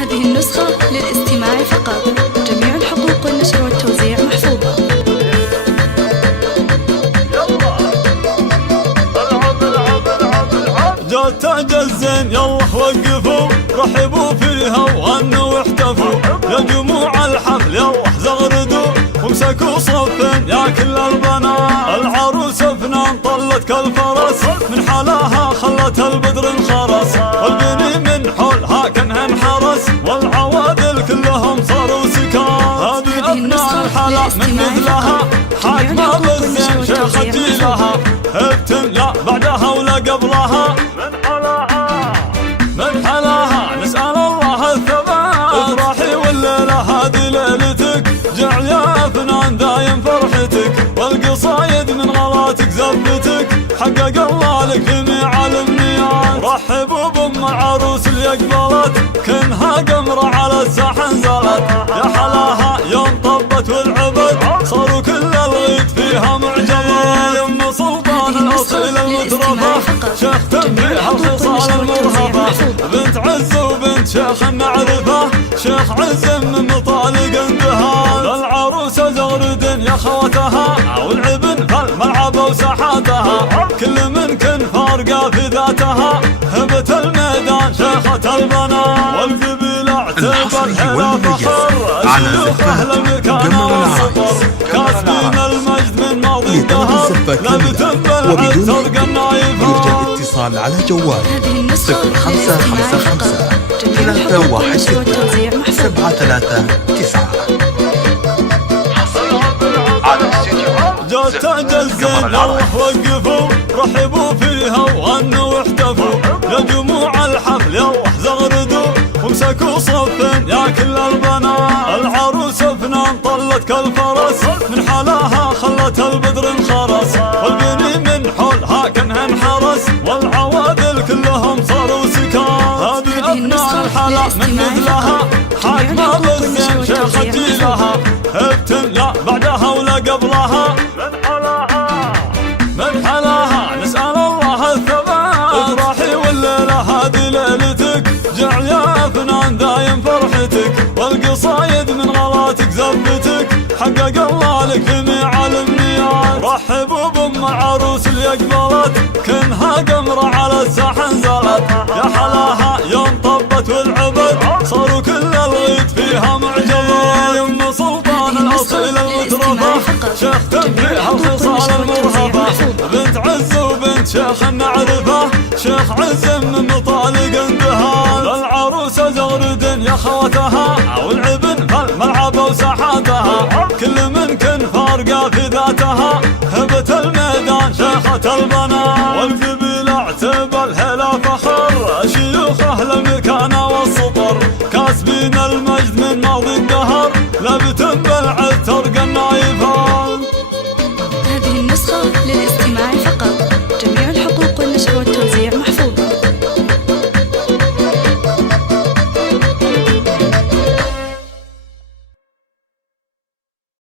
هذه النسخة للاستماع فقط. جميع الحقوق والنشر والتوزيع محفوظة. جات تاج الزين يلا وقفوا، رحبوا فيها وغنوا واحتفوا، يا جموع الحفل يلا زغردوا، وامسكوا صفين يا كل البنات. العروس فنان طلت كالفرس، من حلاها خلت البدر انخرس، والبني من حولها كانها انحرس، والعوادل كلهم صاروا سكان. هذه ابناء الحلا من مثلها، حاكمة بالزين شيخة جيلها، ابتم لا بعدها ولا قبلها، من حلاها نسأل الله الثبات. افرحي والليلة هذه ليلتك، جعل يا فنان دايم فرحتك، والقصايد من غلاتك زبتك، حقق الله لك جميع الامنيات. رحبوا بام العروس اللي اقبلت، كنها قمرة على الساحة نزلت، يا حلاها يوم طبت والعبد، صاروا كل الغيط فيها معجبات. يم سلطان الاصيل المترفة، شيخ تنبيها الخصال المرهفة، بنت عز وبنت شيخ المعرفة، شيخ عز من مطالق اندهان. العروسة زغرد يا خوتها، والعبن فالملعب وساحاتها، كل من كن فارقة في ذاتها، هبة الميدان شيخة البنات. والقبيلة اعتبر فخر، الشيوخ اهل المكان والسطر، كاسبين المجد من ماضي الدهر، لبتم بالعز ترقى النايفات. يرجى الاتصال على جوال 0555 316 739. جات تاج الزين يلا وقفوا، رحبوا فيها وغنوا واحتفوا، يا جموع الحفل يلا زغردوا، وامسكوا صفين يا كل البنات. العروس فنان طلت كالفرس، من حلاها خلت البدر انخرس، والبني من حولها كانها انحرس، والعوادل كلهم صاروا سكان. هذه ابناء الحلا من مثلها، حاكمة بالزين شيخة جيلها، ابتم لا بعدها ولا قبلها، من حلاها نسأل الله الثبات. افرحي والليلة هذه ليلتك، جعل يا فنان دايم فرحتك، والقصايد من غلاتك زبتك، حقق الله لك جميع الامنيات. رحبوا بام العروس اللي اقبلت، كنها قمرة على الساحة نزلت، يا حلاها يوم طبت والعبد، صاروا كل الغيط فيها معجبات. يم سلطان الاصيل المترفة، شيخ تنبيها الخصال المرهفة، بنت عز وبنت شيخ المعرفة، شيخ عز من مطالق اندهان. العروسة زغرد يا خوتها، والعبن فالملعب وساحاتها، كل من كن فارقة في ذاتها، هبة الميدان شيخة البنات. والقبيلة اعتبر الهلا فخر، شيوخ اهل المكان والسطر، كاسبين المجد من ماضي الدهر، لبتم بالعز ترقى